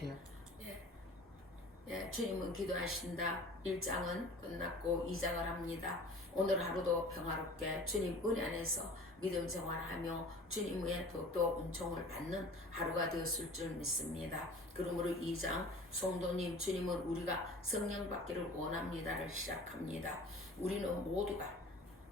돼요. 예, 예, 주님은 기도하신다. 1장은 끝났고 2장을 합니다. 오늘 하루도 평화롭게 주님 은혜 안에서 믿음 생활하며 주님의 더욱더 은총을 받는 하루가 되었을 줄 믿습니다. 그러므로 2장 성도님 주님은 우리가 성령 받기를 원합니다를 시작합니다. 우리는 모두가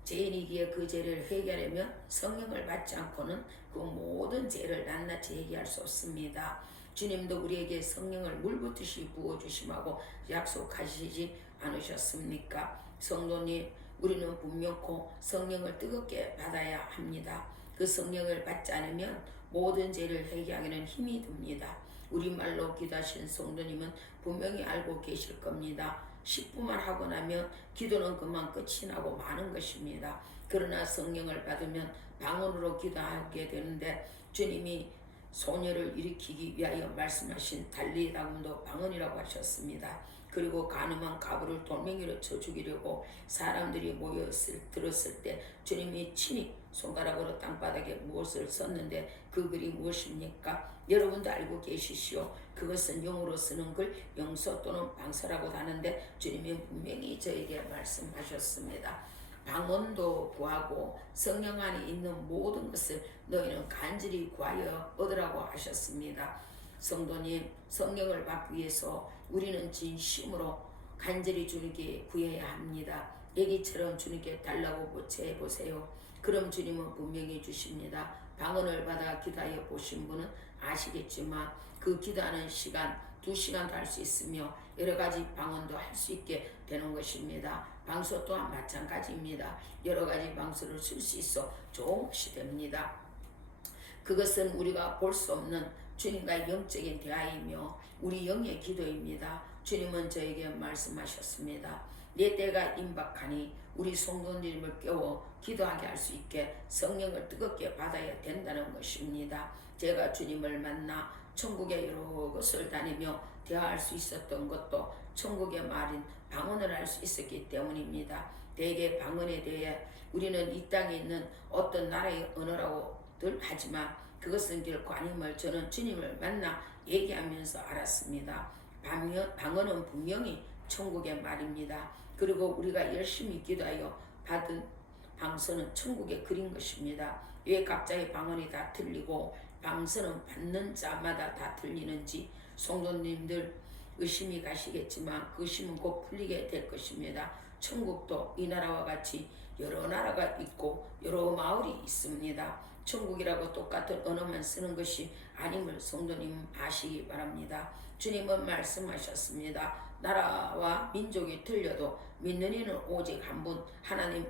죄인이기에 그 죄를 해결하면 성령을 받지 않고는 그 모든 죄를 낱낱이 해결할 수 없습니다. 주님도 우리에게 성령을 물붓듯이 부어주심하고 약속하시지 않으셨습니까? 성도님, 우리는 분명코 성령을 뜨겁게 받아야 합니다. 그 성령을 받지 않으면 모든 죄를 해결하기는 힘이 듭니다. 우리말로 기도하신 성도님은 분명히 알고 계실 겁니다. 10분만 하고 나면 기도는 그만 끝이 나고 마는 것입니다. 그러나 성령을 받으면 방언으로 기도하게 되는데 주님이 소녀를 일으키기 위하여 말씀하신 달리다금도 방언이라고 하셨습니다. 그리고 가늠한 가부를 돌멩이로 쳐 죽이려고 사람들이 들었을 때 주님이 친히 손가락으로 땅바닥에 무엇을 썼는데 그 글이 무엇입니까? 여러분도 알고 계시시오. 그것은 영어로 쓰는 글 영서 또는 방서라고 하는데 주님이 분명히 저에게 말씀하셨습니다. 방언도 구하고 성령 안에 있는 모든 것을 너희는 간절히 구하여 얻으라고 하셨습니다. 성도님, 성령을 받기 위해서 우리는 진심으로 간절히 주님께 구해야 합니다. 애기처럼 주님께 달라고 보채보세요. 그럼 주님은 분명히 주십니다. 방언을 받아 기도하여 보신 분은 아시겠지만 그 기도하는 시간 2시간도 할 수 있으며 여러 가지 방언도 할 수 있게 되는 것입니다. 방수 또한 마찬가지입니다. 여러 가지 방수를 쓸 수 있어 좋은 것이 됩니다. 그것은 우리가 볼 수 없는 주님과의 영적인 대화이며 우리 영의 기도입니다. 주님은 저에게 말씀하셨습니다. 내 때가 임박하니 우리 성도님을 깨워 기도하게 할 수 있게 성령을 뜨겁게 받아야 된다는 것입니다. 제가 주님을 만나 천국의 여러 곳을 다니며 대화할 수 있었던 것도 천국의 말인 방언을 할 수 있었기 때문입니다. 대개 방언에 대해 우리는 이 땅에 있는 어떤 나라의 언어라고들 하지만 그것은 결코 아님을 저는 주님을 만나 얘기하면서 알았습니다. 방언은 분명히 천국의 말입니다. 그리고 우리가 열심히 기도하여 받은 방서는 천국에 그린 것입니다. 왜 각자의 방언이 다 틀리고 방서는 받는 자마다 다 틀리는지 성도님들 의심이 가시겠지만 그 의심은 곧 풀리게 될 것입니다. 천국도 이 나라와 같이 여러 나라가 있고 여러 마을이 있습니다. 천국이라고 똑같은 언어만 쓰는 것이 아님을 성도님 아시기 바랍니다. 주님은 말씀하셨습니다. 나라와 민족이 틀려도 믿는 이는 오직 한 분 하나님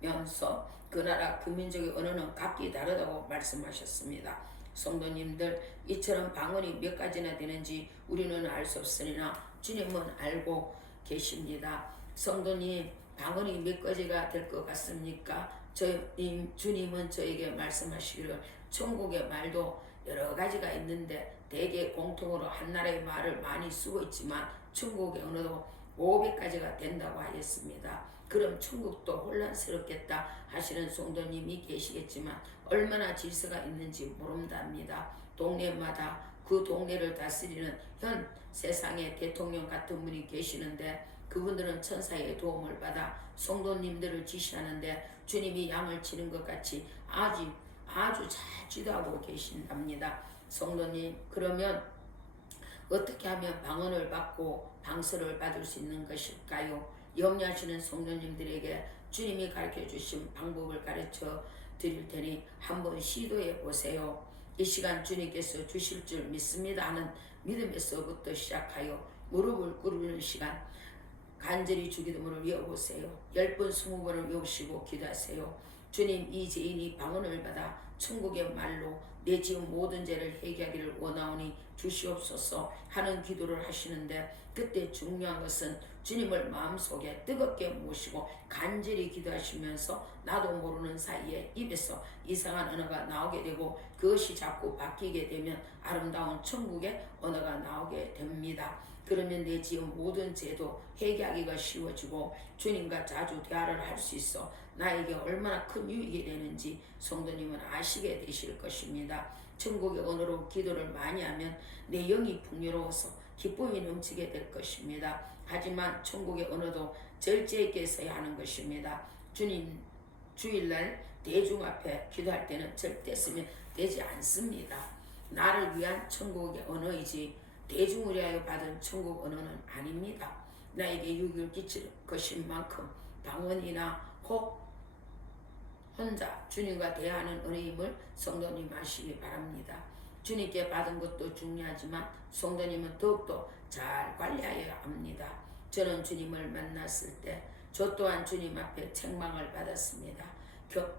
아버지시라면서 그 나라 그 민족의 언어는 각기 다르다고 말씀하셨습니다. 성도님들, 이처럼 방언이 몇 가지나 되는지 우리는 알 수 없으나 주님은 알고 계십니다. 성도님, 방언이 몇 가지가 될 것 같습니까? 주님은 저에게 말씀하시기를 천국의 말도 여러 가지가 있는데 대개 공통으로 한 나라의 말을 많이 쓰고 있지만 천국의 언어도 500가지가 된다고 하였습니다. 그럼 천국도 혼란스럽겠다 하시는 성도님이 계시겠지만 얼마나 질서가 있는지 모른답니다. 동네마다 그 동네를 다스리는 현 세상의 대통령 같은 분이 계시는데 그분들은 천사의 도움을 받아 성도님들을 지시하는데 주님이 양을 치는 것 같이 아주 잘 지도하고 계신답니다. 성도님, 그러면 어떻게 하면 방언을 받고 방서를 받을 수 있는 것일까요? 염려하시는 성도님들에게 주님이 가르쳐 주신 방법을 가르쳐 드릴 테니 한번 시도해 보세요. 이 시간 주님께서 주실 줄 믿습니다 하는 믿음에서부터 시작하여 무릎을 꿇는 시간 간절히 주기도문을 외워보세요. 10번 20번을 외우시고 기도하세요. 주님, 이 죄인이 방언을 받아 천국의 말로 내 지은 모든 죄를 해결하기를 원하오니 주시옵소서 하는 기도를 하시는데 그때 중요한 것은 주님을 마음속에 뜨겁게 모시고 간절히 기도하시면서 나도 모르는 사이에 입에서 이상한 언어가 나오게 되고 그것이 자꾸 바뀌게 되면 아름다운 천국의 언어가 나오게 됩니다. 그러면 내 지은 모든 죄도 회개하기가 쉬워지고 주님과 자주 대화를 할 수 있어 나에게 얼마나 큰 유익이 되는지 성도님은 아시게 되실 것입니다. 천국의 언어로 기도를 많이 하면 내 영이 풍요로워서 기쁨이 넘치게 될 것입니다. 하지만 천국의 언어도 절제 있게 써야 하는 것입니다. 주님 주일날 대중 앞에 기도할 때는 절대 쓰면 되지 않습니다. 나를 위한 천국의 언어이지 대중을 위하여 받은 천국 언어는 아닙니다. 나에게 유익을 끼칠 것인 만큼 방언이나 혹 혼자 주님과 대화하는 은혜임을 성도님 아시기 바랍니다. 주님께 받은 것도 중요하지만 성도님은 더욱더 잘 관리하여야 합니다. 저는 주님을 만났을 때 저 또한 주님 앞에 책망을 받았습니다.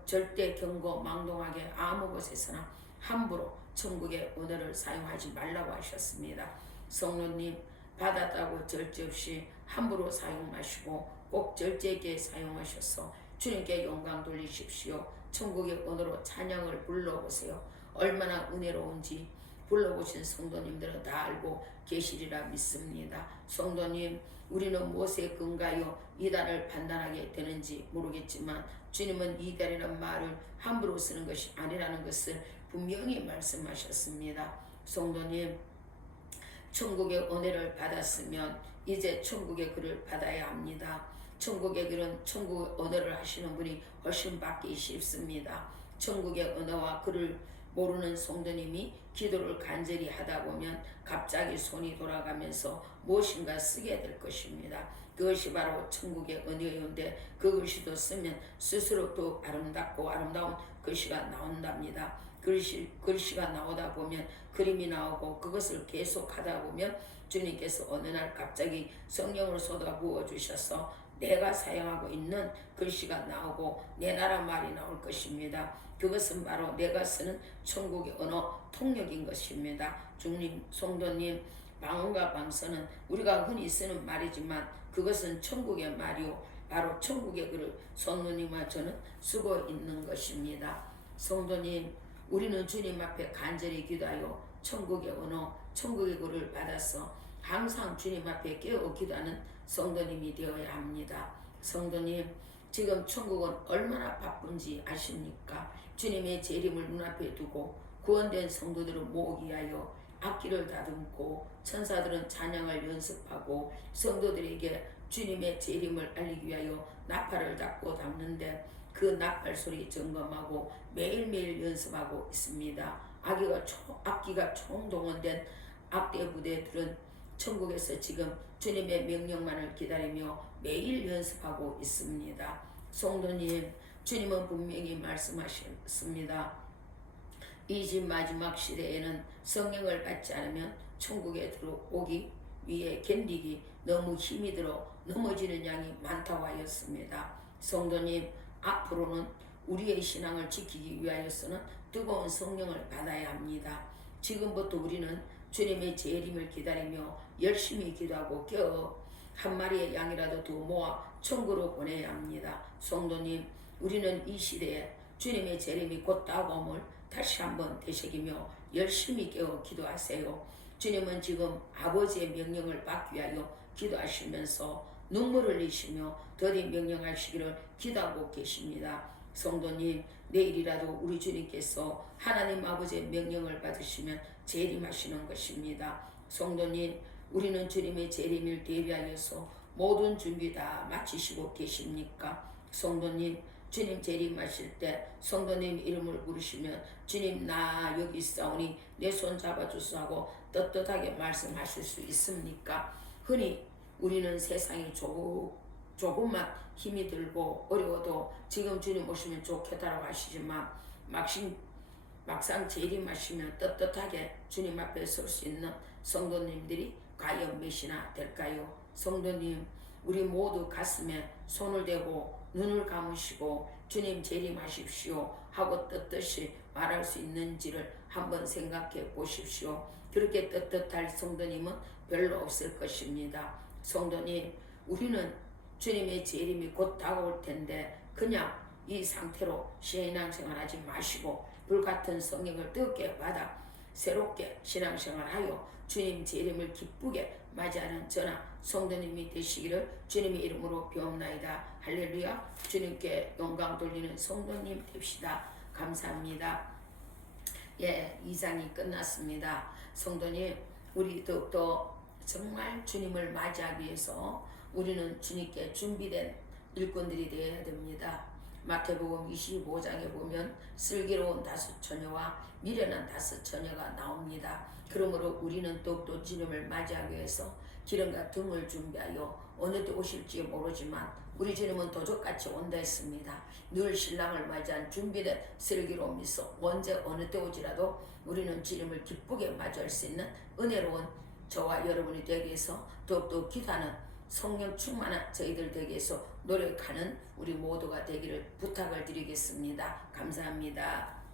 절대 경고망동하게 아무 곳에서나 함부로 천국의 언어를 사용하지 말라고 하셨습니다. 성도님 받았다고 절제 없이 함부로 사용하시고 꼭 절제 있게 사용하셔서 주님께 영광 돌리십시오. 천국의 언어로 찬양을 불러보세요. 얼마나 은혜로운지 불러보신 성도님들은 다 알고 계시리라 믿습니다. 성도님, 우리는 무엇에 근거하여 이단을 판단하게 되는지 모르겠지만 주님은 이단이라는 말을 함부로 쓰는 것이 아니라는 것을 분명히 말씀하셨습니다. 성도님, 천국의 은혜를 받았으면 이제 천국의 글을 받아야 합니다. 천국의 글은 천국의 언어를 하시는 분이 훨씬 받기 쉽습니다. 천국의 언어와 글을 모르는 성도님이 기도를 간절히 하다 보면 갑자기 손이 돌아가면서 무엇인가 쓰게 될 것입니다. 그것이 바로 천국의 언어인데 그 글씨도 쓰면 스스로 또 아름답고 아름다운 글씨가 나온답니다. 글씨가 나오다 보면 그림이 나오고 그것을 계속 하다 보면 주님께서 어느 날 갑자기 성령을 쏟아 부어 주셔서 내가 사용하고 있는 글씨가 나오고 내 나라 말이 나올 것입니다. 그것은 바로 내가 쓰는 천국의 언어 통역인 것입니다. 주님, 성도님, 방언과 방서는 우리가 흔히 쓰는 말이지만 그것은 천국의 말이요 바로 천국의 글을 성도님과 저는 쓰고 있는 것입니다. 성도님, 우리는 주님 앞에 간절히 기도하여 천국의 언어, 천국의 글을 받아서 항상 주님 앞에 깨어 기도하는 성도님이 되어야 합니다. 성도님, 지금 천국은 얼마나 바쁜지 아십니까? 주님의 재림을 눈앞에 두고 구원된 성도들을 모으기 위하여 악기를 다듬고 천사들은 찬양을 연습하고 성도들에게 주님의 재림을 알리기 위하여 나팔을 닦고 담는데 그 나팔 소리 점검하고 매일매일 연습하고 있습니다. 악기가 총동원된 악대 부대들은 천국에서 지금 주님의 명령만을 기다리며 매일 연습하고 있습니다. 성도님, 주님은 분명히 말씀하셨습니다. 이 집 마지막 시대에는 성령을 받지 않으면 천국에 들어오기 위해 견디기 너무 힘이 들어 넘어지는 양이 많다고 하였습니다. 성도님, 앞으로는 우리의 신앙을 지키기 위하여서는 뜨거운 성령을 받아야 합니다. 지금부터 우리는 주님의 재림을 기다리며 열심히 기도하고 깨어 한 마리의 양이라도 더 모아 천국으로 보내야 합니다. 성도님, 우리는 이 시대에 주님의 재림이 곧 다가옴을 다시 한번 되새기며 열심히 깨어 기도하세요. 주님은 지금 아버지의 명령을 받기 위하여 기도하시면서 눈물을 흘리시며 더디 명령하시기를 기도하고 계십니다. 성도님, 내일이라도 우리 주님께서 하나님 아버지의 명령을 받으시면 재림하시는 것입니다. 성도님, 우리는 주님의 재림을 대비하여서 모든 준비 다 마치시고 계십니까? 성도님, 주님 재림하실 때 성도님 이름을 부르시면 주님 나 여기 있사오니 내 손 잡아주소 하고 떳떳하게 말씀하실 수 있습니까? 흔히 우리는 세상이 조금만 힘이 들고 어려워도 지금 주님 오시면 좋겠다고 하시지만 막상 재림하시면 떳떳하게 주님 앞에 설 수 있는 성도님들이 과연 몇이나 될까요? 성도님, 우리 모두 가슴에 손을 대고 눈을 감으시고 주님 재림하십시오 하고 떳떳이 말할 수 있는지를 한번 생각해 보십시오. 그렇게 떳떳할 성도님은 별로 없을 것입니다. 성도님, 우리는 주님의 재림이 곧 다가올 텐데 그냥 이 상태로 신앙생활하지 마시고 불같은 성령을 뜨겁게 받아 새롭게 신앙생활하여 주님 재림을 기쁘게 맞이하는 저나 성도님이 되시기를 주님의 이름으로 비옵나이다. 할렐루야. 주님께 영광 돌리는 성도님 됩시다. 감사합니다. 예, 2장이 끝났습니다. 성도님, 우리 더욱더 정말 주님을 맞이하기 위해서 우리는 주님께 준비된 일꾼들이 되어야 됩니다. 마태복음 25장에 보면 슬기로운 5처녀와 미련한 5처녀가 나옵니다. 그러므로 우리는 더욱더 주님을 맞이하기 위해서 기름과 등을 준비하여 어느 때 오실지 모르지만 우리 주님은 도적같이 온다 했습니다. 늘 신랑을 맞이한 준비된 슬기로운 미소, 언제 어느 때 오지라도 우리는 주님을 기쁘게 맞이할 수 있는 은혜로운 저와 여러분이 되기 위해서 더욱더 기도하는 성령 충만한 저희들 되기 위해서 노력하는 우리 모두가 되기를 부탁을 드리겠습니다. 감사합니다.